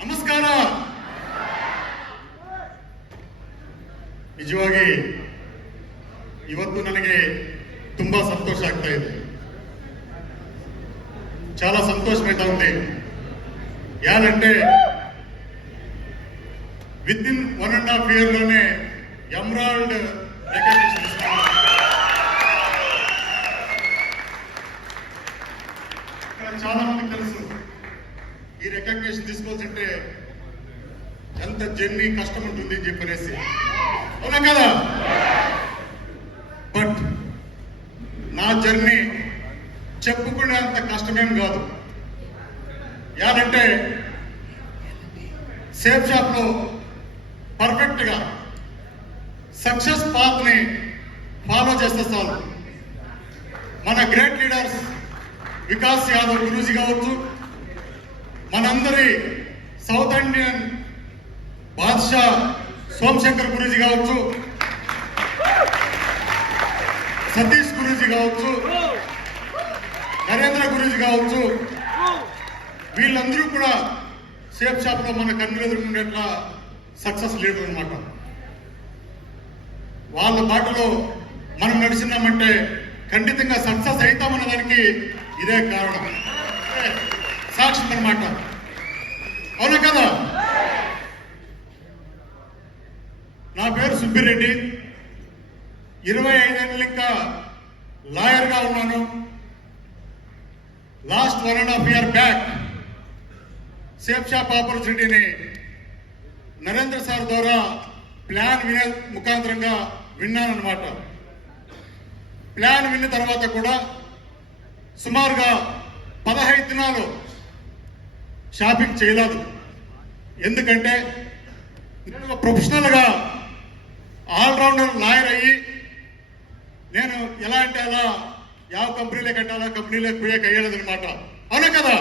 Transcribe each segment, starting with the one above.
ನಮಸ್ಕಾರ. ನಿಜವಾಗಿ ಇವತ್ತು ನನಗೆ ತುಂಬಾ ಸಂತೋಷ ಆಗ್ತಾ ಇದೆ. చాలా సంతోషమైతా ఉంది. యానంటే విత్ ఇన్ 1.5 year లోనే ఎమరాల్డ్ రికగ్నిషన్ చాలా మందికి తెలుసు. ఈ రికగ్నిషన్ తీసుకోవాల్సింటే ఎంత జర్నీ కష్టం ఉంటుంది అని చెప్పనేసి, అవునా కదా? బట్ నా జర్నీ చెప్పుకునే అంత కష్టమేం కాదు. యాదంటే సేఫ్ షాప్ లో పర్ఫెక్ట్ గా సక్సెస్ పాత్ ని ఫాలో చేస్తే చాలు. మన గ్రేట్ లీడర్స్ వికాస్ యాదవ్ గురూజీ కావచ్చు, మనందరి సౌత్ ఇండియన్ బాద్షా సోమశంకర్ గురూజీ కావచ్చు, సతీష్ గురూజీ కావచ్చు, నరేంద్ర గురూజీ కావచ్చు, వీళ్ళందరూ కూడా సేఫ్ షాప్ లో మన కన్నులు ఉండేట్లా సక్సెస్ లీడర్ అనమాట. వాళ్ళ బాటలో మనం నడిచినామంటే ఖండితంగా సక్సెస్ అవుతామన్న దానికి ఇదే కారణం, సాక్ష్యం అనమాట. అవునా కదా? నా పేరు సుబ్బిరెడ్డి. 25 ఏళ్ళు ఇంకా లాయర్ గా ఉన్నాను. Last 1.5 year back safe shop ఆపర్చునిటీని నరేంద్ర సార్ ద్వారా ప్లాన్ వినే ముఖాంతరంగా విన్నానమాట. ప్లాన్ విన్న తర్వాత కూడా సుమారుగా 15 దినాలు షాపింగ్ చేయలేదు. ఎందుకంటే నేను ప్రొఫెషనల్ గా ఆల్రౌండర్ లాయర్ అయ్యి నేను ఎలా అంటే అలా ಯಾವ కంపెనీలే కట్టాలా కంపెనీలోకి పోయేకి అయ్యేది అనమాట. అవునా కదా?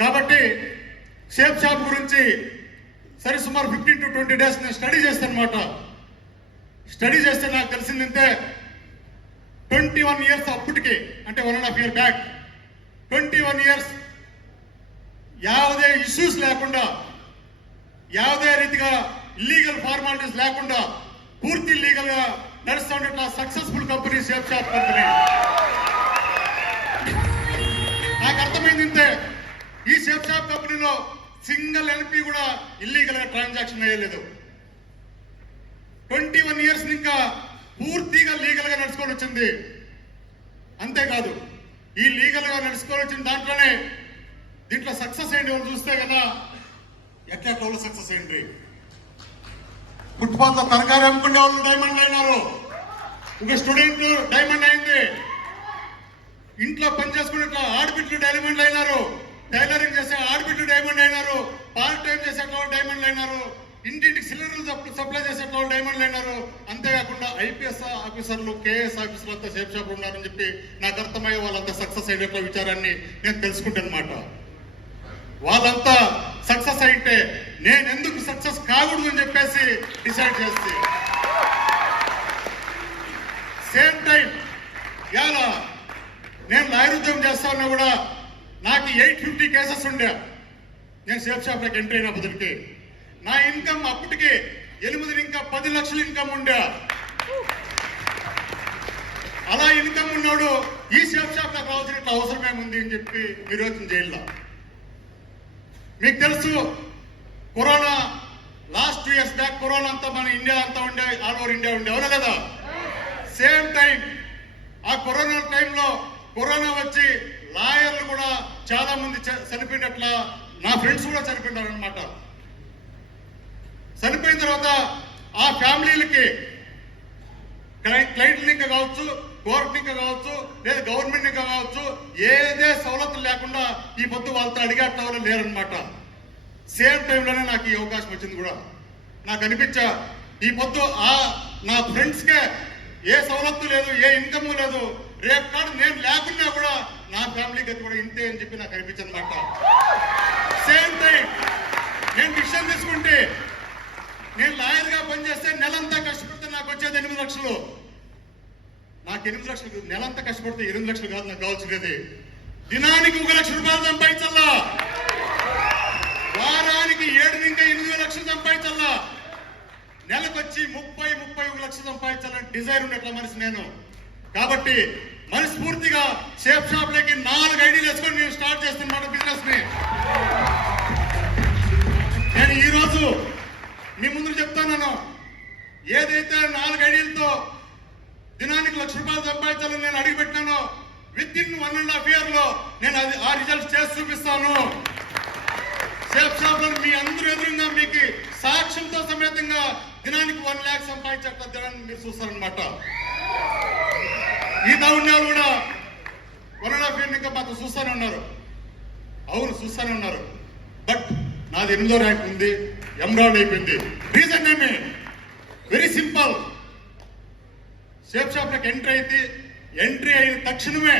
కాబట్టి సేఫ్ షాప్ గురించి సరే సుమారు 15 to 20 days నేను స్టడీ చేస్తాను అనమాట. స్టడీ చేస్తే నాకు తెలిసిందంటే 21 years అప్పటికి, అంటే 1.5 year బ్యాక్ 21 years ಯಾವುದೇ ఇష్యూస్ లేకుండా, ಯಾವುದೇ ರೀತಿగా ఇల్లీగల్ ఫార్మాలిటీస్ లేకుండా పూర్తి లీగల్ గా నడుస్తూ ఉండే successful company safe shop company. నాకు అర్థమైందంటే ఈ సేఫ్ షాప్ కంపెనీలో సింగిల్ ఎల్పీ కూడా ఇల్లీగల్ గా ట్రాన్సాక్షన్ అయ్యలేదు. 21 years ఇంకా పూర్తిగా లీగల్ గా నడుచుకొని వచ్చింది. అంతేకాదు, ఈ లీగల్ గా నడుచుకొని వచ్చిన దాంట్లోనే దీంట్లో సక్సెస్ అయ్యింది వాళ్ళు చూస్తే కదా, ఎట్లా సక్సెస్ అయ్యింది. ఫుట్పాత్ లో తరకారీ అమ్ముకునే వాళ్ళు డైమండ్ అయినారు, ఒక స్టూడెంట్ డైమండ్ అయింది, ఇంట్లో పని చేసుకునే ఆడబిడ్లు డైమండ్ అయినారు, టైలరింగ్ చేసే ఆడబిడ్లు డైమండ్ అయినారు, పార్ట్ టైం చేసే డైమండ్లు అయినారు, ఇంటింటికి సిలిండర్లు సప్లై చేసే డైమండ్లు అయినారు. అంతేకాకుండా ఐపీఎస్ ఆఫీసర్లు, కేఎస్ ఆఫీసర్లు అంతా సేఫ్ షాప్ ఉన్నారని చెప్పి నాకు అర్థమయ్యే వాళ్ళంతా సక్సెస్ అయ్యేట విచారాన్ని నేను తెలుసుకుంటాను అనమాట. వాళ్ళంతా సక్సెస్ అయితే నేను ఎందుకు సక్సెస్ కాకూడదు అని చెప్పేసి డిసైడ్ చేస్తే, సేమ్ టైం ఇవాళ నేను లాయర్ ఉద్యోగం చేస్తా ఉన్నా కూడా నాకు 850 కేసెస్ ఉండే. నేను సేఫ్ షాప్లోకి ఎంట్రీ అయిన బదులుకి నా ఇన్కమ్ అప్పటికి 10 లక్షలు ఇన్కమ్ ఉండే. అలా ఇన్కమ్ ఉన్నాడు ఈ సేఫ్ షాప్ నాకు రావాల్సిన అవసరం ఏముంది అని చెప్పి విరోధం జైల్లో. మీకు తెలుసు, corona last 2 years back corona అంతా మన ఇండియా అంతా ఉండే, ఆల్ ఓవర్ ఇండియా ఉండే, అవునా కదా? సేమ్ టైం ఆ కరోనా టైంలో కరోనా వచ్చి లాయర్లు కూడా చాలా మంది చనిపోయినట్లా, నా ఫ్రెండ్స్ కూడా చనిపోయినారు అనమాట. చనిపోయిన తర్వాత ఆ ఫ్యామిలీలకి క్లయింట్లు ఇంకా కావచ్చు, కోర్టు ఇంకా కావచ్చు, లేదా గవర్నమెంట్ ఇంకా కావచ్చు, ఏదే సవలతులు లేకుండా ఈ పొద్దు వాళ్ళతో అడిగేట వాళ్ళు లేరనమాట. సేమ్ టైంలోనే నాకు ఈ అవకాశం వచ్చింది కూడా. నాకు అనిపించా ఈ పొద్దు నా ఫ్రెండ్స్కే ఏ సవలత్తు లేదు, ఏ ఇన్కమ్ లేదు, రేపు కాదు నేను లేకున్నా కూడా నా ఫ్యామిలీ గతి కూడా ఇంతే అని చెప్పి నాకు అనిపించింది అనమాట. సేమ్ టైం నేను డిసిషన్ తీసుకుంటే, నేను లాయర్ గా పనిచేస్తే నెలంతా కష్టపడితే నాకు వచ్చేది 8 లక్షలు. నాకు 8 లక్షలు నెలంతా కష్టపడితే 8 లక్షలు కాదు నాకు కావాల్సినది. దినానికి 1 లక్ష రూపాయలు సంపాదించాలా, వారానికి 7 ఇంకా 8 లక్షలు సంపాదించాలా, నెలకొచ్చి 31 లక్షలు సంపాదించాలని డిజైర్ ఉన్నట్ల మనిషి నేను. కాబట్టి మనస్ఫూర్తిగా షేప్ షాప్ లకి 4 ఐడీలు వేసుకొని నేను స్టార్ట్ చేస్తున్నమాట బిజినెస్ ని. నేను ఈ రోజు మీ ముందు చెప్తాను, ఏదైతే 4 ఐడీలతో దినానికి 1 లక్ష రూపాయలు సంపాదించాలని నేను అడిగిపెట్టానో విత్ ఇన్ 1.5 year లో నేను ఆ రిజల్ట్స్ చేసి చూపిస్తాను. షేప్ షాప్ లో మీ అందరూ ఎదురుగా మీకు సాక్ష్యంతో సమేతంగా దినానికి 1 lakh సంపాదించేట దినాన్ని మీరు చూస్తారనమాట. ఈ దావుణ్యాలు కూడా 1.5 year ఇంకా మాకు చూస్తూనే ఉన్నారు. అవును చూస్తూనే ఉన్నారు. బట్ నాది 8వ ర్యాంక్ ఉంది, ఎమరాల్డ్ అయిపోయింది. రీజన్ ఏమి? Very simple. షేప్ షాప్ లోకి ఎంట్రీ అయిన తక్షణమే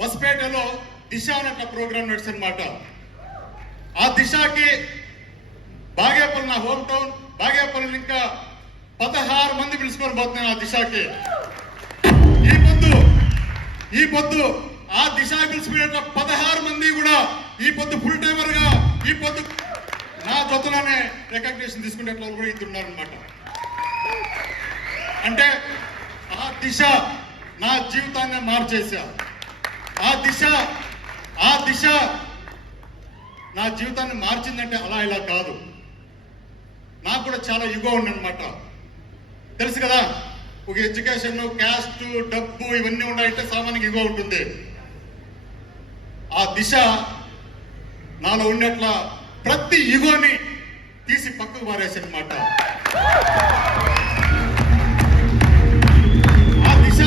వస్పేటలో దిశ అన్న ప్రోగ్రామ్ నడిచనమాట. ఆ దిశకి బాగేపల్లి, నా హోమ్ టౌన్ బాగేపల్లి, ఇంకా 16 మంది పిలుచుకొని పోతున్నాను ఆ దిశకి. ఈ పొద్దు ఆ దిశ పిలిచిపోయిన 16 మంది కూడా ఈ పొద్దు ఫుల్ టైమర్ గా ఈ పొద్దు నా జొత్తలోనే రికగ్నిషన్ తీసుకునే వాళ్ళు కూడా ఇస్తున్నారు అనమాట. అంటే ఆ దిశ నా జీవితాన్ని మార్చేసా. ఆ దిశ నా జీవితాన్ని మార్చిందంటే అలా ఇలా కాదు. నాకు కూడా చాలా యుగో ఉందన్నమాట. తెలుసు కదా, ఒక ఎడ్యుకేషన్, క్యాస్ట్, డబ్బు ఇవన్నీ ఉన్నాయంటే సామాన్యంగా యుగో ఉంటుంది. ఆ దిశ నాలో ఉండేట్లా ప్రతి యుగోని తీసి పక్కకు మారేసనమాట. ఆ దిశ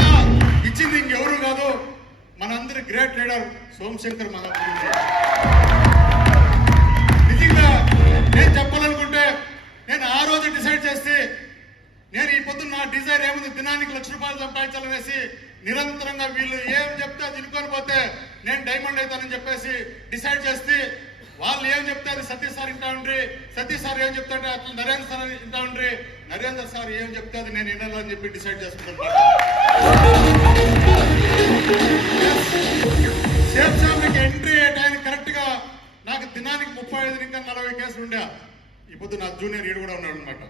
ఇచ్చింది ఇంకెవరు కాదు, మనందరి గ్రేట్ లీడర్ సోమశంకర్ మహాప్రభు. నిజంగా నేను చెప్పాలనుకుంటే నేను ఆ రోజు డిసైడ్ చేస్తే నేను ఈ పొద్దున్న నా డిజైర్ ఏముంది, దినానికి 1 లక్ష రూపాయలు సంపాదించాలనేసి నిరంతరంగా వీళ్ళు ఏం చెప్తే అది వినుకొని పోతే నేను డైమండ్ అవుతానని చెప్పేసి డిసైడ్ చేస్తే, వాళ్ళు ఏం చెప్తే అది సతీష్ సార్ వింటా ఉండ్రి, సతీష్ సార్ ఏం చెప్తా ఉంటే అట్లా నరేంద్ర సార్ వింటా ఉండ్రి, నరేంద్ర సార్ ఏం చెప్తే అది నేను వినాలని చెప్పి డిసైడ్ చేసుకుంటాను. షేప్ షాప్కి ఎంట్రీ అయ్యే టైం కరెక్ట్ గా నాకు దినానికి 35 ఇంకా 40 కేసులు ఉండే. ఇప్పుడు నా జూనియర్ ఈడు కూడా ఉన్నాడు అనమాట.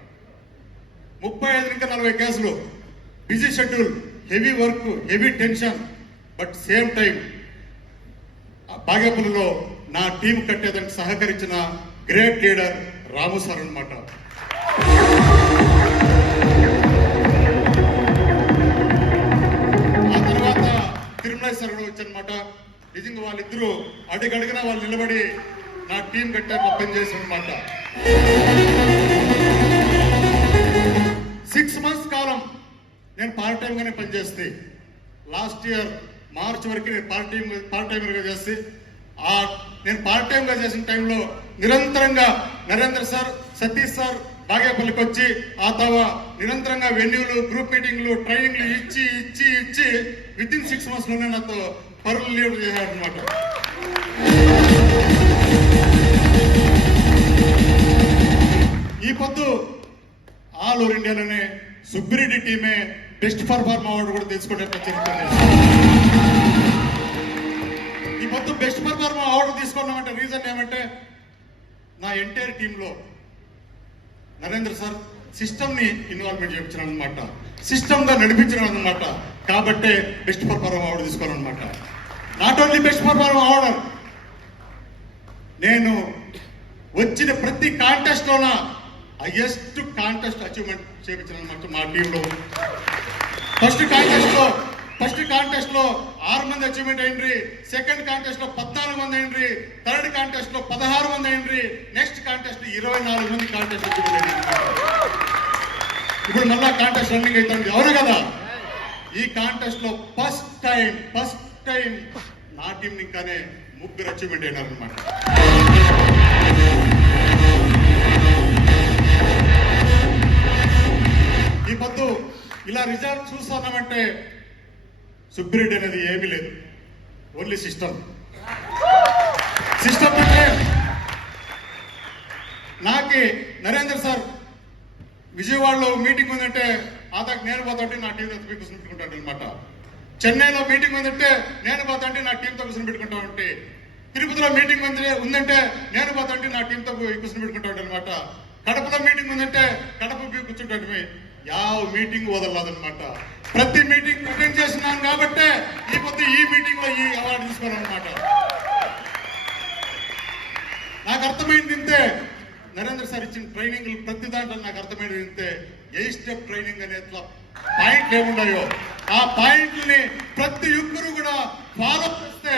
35 ఇంకా 40 కేసులు, busy schedule, heavy work, heavy tension. But same time బాగేపల్లిలో నా టీం కట్టేదానికి సహకరించిన గ్రేట్ లీడర్ రాము సార్ అనమాట. ఆ తర్వాత తిరుమల సార్ కూడా వచ్చారనమాట. నిజంగా వాళ్ళిద్దరూ అడుగడుగునా వాళ్ళు నిలబడి నా టీం కట్టే పనిచేసి అనమాట. 6 months కాలం నేను పార్ట్ టైం గానే పనిచేస్తే, లాస్ట్ ఇయర్ మార్చ్ వరకు నేను పార్ట్ టైమర్ గా చేస్తే, నేను పార్ట్ టైం గా చేసిన టైంలో నిరంతరంగా నరేంద్ర సార్, సతీష్ సార్ బాగేపల్లికి వచ్చి ఆ తర్వాత నిరంతరంగా వెన్యూలు, గ్రూప్ మీటింగ్లు, ట్రైనింగ్లు ఇచ్చి విత్ ఇన్ 6 months లోనే నాతో పరులు లీడ్ చేశారనమాట. ఈ పొద్దు ఆల్ ఓవర్ ఇండియాలోనే సుబ్బిరెడ్డి టీమే బెస్ట్ పర్ఫార్మ్ అవార్డు కూడా తెలుసుకునే జరుగుతుంది. ఈ పొద్దు బెస్ట్ పర్ఫార్మ్ అవార్డు తీసుకున్నామంటే రీజన్ ఏమంటే నా ఎంటైర్ టీంలో నరేంద్ర సార్ సిస్టమ్ ని ఇన్వాల్వ్మెంట్ చేయించినాడు అనమాట, సిస్టమ్ గా నడిపించినాడు అనమాట. కాబట్టే బెస్ట్ పర్ఫార్మ్ అవార్డు తీసుకోవాలన్నమాట. Not only best perform award, నేను వచ్చిన ప్రతి కాంటెస్ట్ లోన హైయెస్ట్ కాంటెస్ట్ అచీవ్మెంట్ చేయించాను అనమాట మా టీంలో. ఫస్ట్ కాంటెస్ట్ లో 6 మంది అచీవ్మెంట్ అయిండ్రి, సెకండ్ కాంటెస్ట్ లో 14 మంది అయిండ్రి, థర్డ్ కాంటెస్ట్ లో 16 మంది అయిండ్రి, నెక్స్ట్ కాంటెస్ట్ 24 మంది కాంటెస్ట్ అచీవ్మెంట్ అయింది. ఇప్పుడు మళ్ళా కాంటెస్ట్ రన్నింగ్ అవుతుంది, అవును కదా. ఈ కాంటెస్ట్ లో ఫస్ట్ టైం నా టీం ఇంకానే 3 అచీవ్మెంట్ అయినారు అనమాట. ఈ పొద్దు ఇలా రిజల్ట్ చూస్తున్నామంటే సుబ్బిరెడ్డి అనేది ఏమీ లేదు, ఓన్లీ సిస్టమ్ అంటే నాకి నరేంద్ర సార్ విజయవాడలో మీటింగ్ ఉందంటే ఆదాకు నేను పోతాంటే నా టీవీ కూర్చుంటాడు అనమాట. చెన్నైలో మీటింగ్ ఉందంటే నేను పోతాంటే నా టీంతో కూర్చొని పెట్టుకుంటా ఉంటే, తిరుపతిలో మీటింగ్ ఉందంటే నేను పోతాంటే నా టీంతో కూర్చొని పెట్టుకుంటా ఉంటాను అనమాట. కడపలో మీటింగ్ ఉందంటే కడప కూర్చుంటాను. యావ మీటింగ్ వదలదనమాట. ప్రతి మీటింగ్ అటెండ్ చేస్తున్నాను కాబట్టే ఈ పొద్దు ఈ మీటింగ్ లో ఈ అవార్డు తీసుకున్నాను అనమాట. నాకు అర్థమైంది ఇంతే, నరేంద్ర సార్ ఇచ్చిన ట్రైనింగ్ ప్రతి దాంట్లో నాకు అర్థమైనది ఇంతే. 8 స్టెప్ ట్రైనింగ్ అనే పాయింట్లు ఏమున్నాయో ఆ పాయింట్లని ప్రతి ఒక్కరు కూడా ఫాలో చేస్తే,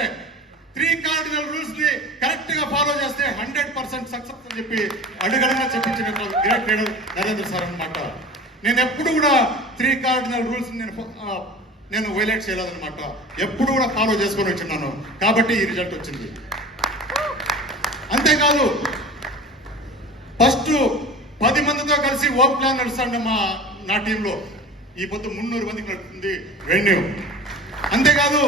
3 కార్డినల్ రూల్స్ ని కరెక్ట్ గా ఫాలో చేస్తే 100% సక్సెస్ అని చెప్పి అడుగడుగా చెప్పించిన గ్రేట్ లీడర్ నరేంద్ర సార్ అనమాట. నేను ఎప్పుడు కూడా 3 కార్డినల్ రూల్స్ నేను వైలేట్ చేయలేదన్నమాట. ఎప్పుడు కూడా ఫాలో చేసుకొని వచ్చిన్నాను కాబట్టి ఈ రిజల్ట్ వచ్చింది. అంతేకాదు ఫస్ట్ 10 మందితో కలిసి ఓప్ ప్లాన్ నడుస్తాండి నా టీంలో. ఈ పొద్దు 300 మందికి నడుస్తుంది వెన్యూ. అంతేకాదు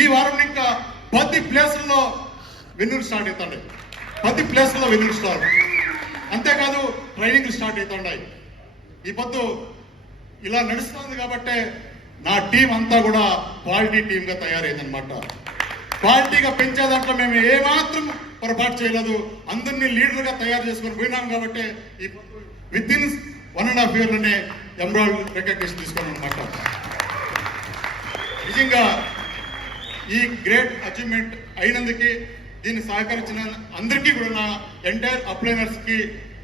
ఈ వారం ఇంకా 10 ప్లేసుల్లో వెన్యూలు స్టార్ట్ అవుతాయి. 10 ప్లేసుల్లో వెన్యూలు స్టార్ట్. అంతేకాదు ట్రైనింగ్లు స్టార్ట్ అవుతున్నాయి. ఈ పొద్దు ఇలా నడుస్తుంది కాబట్టే నా టీం అంతా కూడా క్వాలిటీ టీమ్ గా తయారైందనమాట. క్వాలిటీగా పెంచే దాంట్లో మేము ఏమాత్రం పొరపాటు చేయలేదు. అందరినీ లీడర్గా తయారు చేసుకొని పోయినాం కాబట్టి ఈ విత్ ఇన్ 1.5 yearలోనే ఎమరాల్డ్ రికగ్నిషన్ తీసుకున్నాం అనమాట. నిజంగా ఈ గ్రేట్ అచీవ్మెంట్ అయినందుకు దీన్ని సహకరించిన అందరికీ కూడా నా ఎంటైర్ అప్లైనర్స్ కి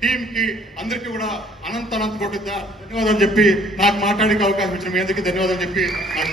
టీమ్ కి అందరికీ కూడా అనంత కోటి ధన్యవాదాలు చెప్పి నాకు మాట్లాడే అవకాశం ఇచ్చిన మీ అందరికీ ధన్యవాదాలు చెప్పి నాకు